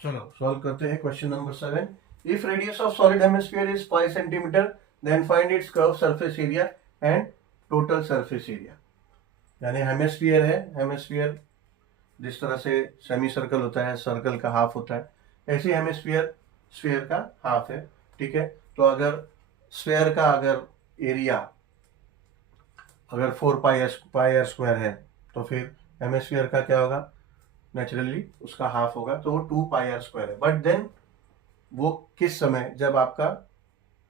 चलो सॉल्व करते हैं question number 7। If radius of solid hemisphere is 5 centimetre then find its curve surface area and total surface area. यानी hemisphere है, hemisphere जिस तरह से सेमी सर्कल होता है, सर्कल का हाफ होता है, ऐसे हेमिस्फीयर स्फीयर का हाफ है। ठीक है, तो अगर स्फीयर का अगर एरिया अगर 4 पाई आर स्क्वायर है तो फिर हेमिस्फीयर का क्या होगा, नेचुरली उसका हाफ होगा, तो वो 2 पाई आर स्क्वायर है। बट देन वो किस समय, जब आपका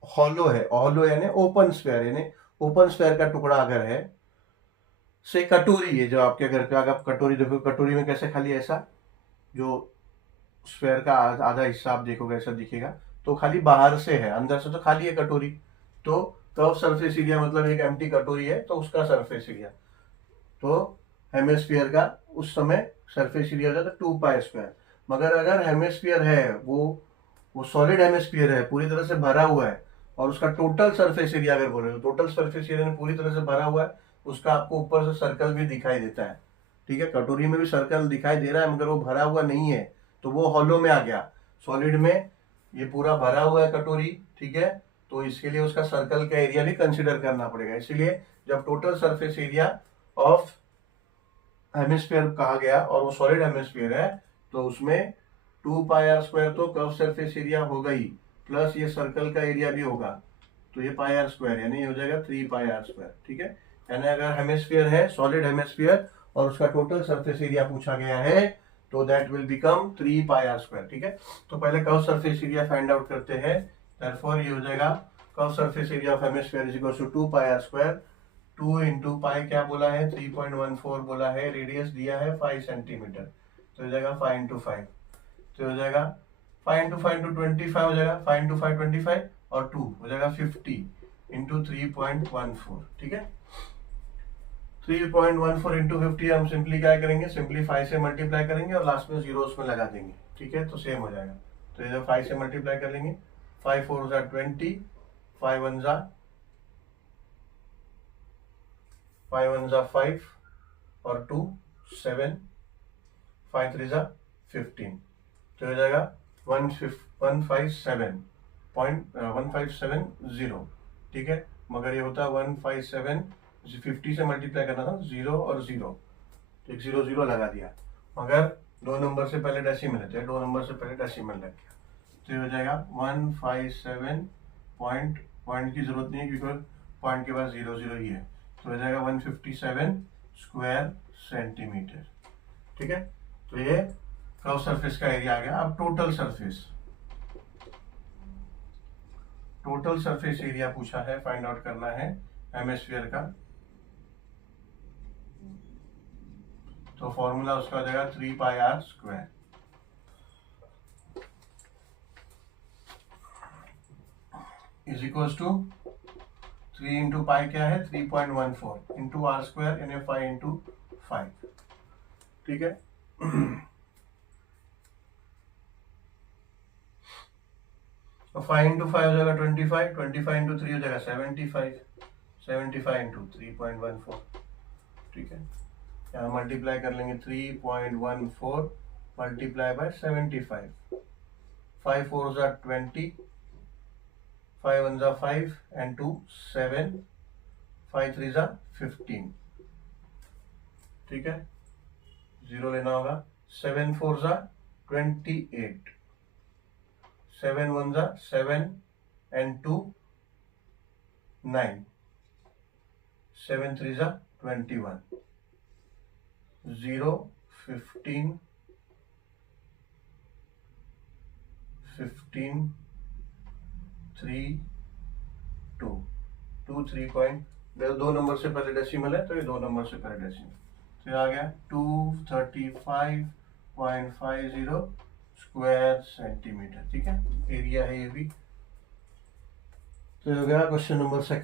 हॉलो है, हॉलो यानी ओपन स्फीयर, यानी ओपन स्फीयर का टुकड़ा अगर है, से कटोरी है जो आपके घर पे, अगर आप कटोरी देखो, कटोरी में कैसे खाली ऐसा जो स्फीयर का आधा हिस्सा आप देखोगे ऐसा दिखेगा, तो खाली बाहर से है, अंदर से तो खाली है कटोरी। तो कर्व सरफेस एरिया मतलब एक एम्प्टी कटोरी है तो उसका सरफेस एरिया, तो हेमिस्फीयर का उस समय सरफेस एरिया हो जाता है 2 पाई स्क्वायर। मगर अगर हेमिस्फीयर है वो सॉलिड हेमिस्फीयर है, पूरी तरह से भरा हुआ है, और उसका टोटल सरफेस एरिया अगर बोले तो टोटल सरफेस एरिया पूरी तरह से भरा हुआ है, उसका आपको ऊपर से सर्कल भी दिखाई देता है। ठीक है, कटोरी में भी सर्कल दिखाई दे रहा है मगर वो भरा हुआ नहीं है, तो वो हॉलो में आ गया। सॉलिड में ये पूरा भरा हुआ है कटोरी, ठीक है, तो इसके लिए उसका सर्कल का एरिया भी कंसिडर करना पड़ेगा। इसीलिए जब total surface area of hemisphere कहा गया और वो सॉलिड हेमिस्फीयर है, तो उसमें 2 पाई आर स्क्वायर तो कर्व सरफेस एरिया होगा ही, प्लस ये सर्कल का एरिया भी होगा, तो ये पाई आर स्क्वायर यानी ये हो जाएगा 3 पाई आर स्क्वायर। ठीक है, यानी अगर हेमिस्फीयर है सॉलिड हेमिस्फीयर और उसका टोटल सरफेस एरिया पूछा गया है तो that will become 3 pi r square. ठीक है, तो पहले curve surface area find out करते हैं। देयरफॉर ये हो जाएगा curve surface area of hemisphere is equal to 2 pi r square. 2 into pi क्या बोला है, 3.14 बोला है, रेडियस दिया है 5 सेंटीमीटर, तो हो जाएगा 5 इंटू 5, तो हो जाएगा 5 इंटू 5 इंटू 25 हो जाएगा, 5 इंटू 5 25 और 2 हो जाएगा 50 इंटू 3.14। ठीक है, 3.14 इंटू 50 हम सिंपली क्या करेंगे, सिंपली 5 से मल्टीप्लाई करेंगे और लास्ट में जीरो उसमें लगा देंगे। ठीक है, तो सेम हो जाएगा, तो ये 5 से मल्टीप्लाई कर लेंगे, 5 4 जा 20, 5 1 जा 5 और 2 7, 5 3 जा 15, तो हो जाएगा 157.1570। ठीक है, मगर ये होता है 157, 50 से मल्टीप्लाई करना था, जीरो और जीरो, तो एक जीरो जीरो लगा दिया, मगर दो नंबर से पहले डेसिमल है, दो नंबर से पहले डेसिमल लग गया, तो ये हो जाएगा 157 पॉइंट की जरूरत नहीं है क्योंकि पॉइंट के बाद जीरो जीरो ही है, तो हो जाएगा 157 स्क्वायर सेंटीमीटर। ठीक है, तो ये कर्व सरफेस का एरिया आ गया। अब टोटल सरफेस एरिया पूछा है, फाइंड आउट करना है हेमिस्फीयर का, तो फॉर्मूला उसका हो जाएगा 3 pi r square is equal to 3 into pi क्या है 3.14 इंटू आर स्क्वायर यानी 5 इंटू 5। ठीक है, तो 5 इंटू 5 हो जाएगा 25, 25 इंटू 3 हो जाएगा 75, 75 इंटू 3.14। ठीक है, यहाँ मल्टीप्लाई कर लेंगे 3.14 मल्टीप्लाई बाय 75, 5 4 जा 20, 5 1 जा 5 एंड 2 7, 5 3 जा 15। ठीक है, जीरो लेना होगा, 7 4 जा 28, 7 1 जा 7 एंड 2 9, 7 3 जा 21, 0 15 15 3 2 2 3 पॉइंट, दो नंबर से पहले डेसिमल है तो ये दो नंबर से पहले डेसिमल, तो आ गया 235.50 स्क्वायर सेंटीमीटर। ठीक है, एरिया है ये भी, तो हो गया क्वेश्चन नंबर 2।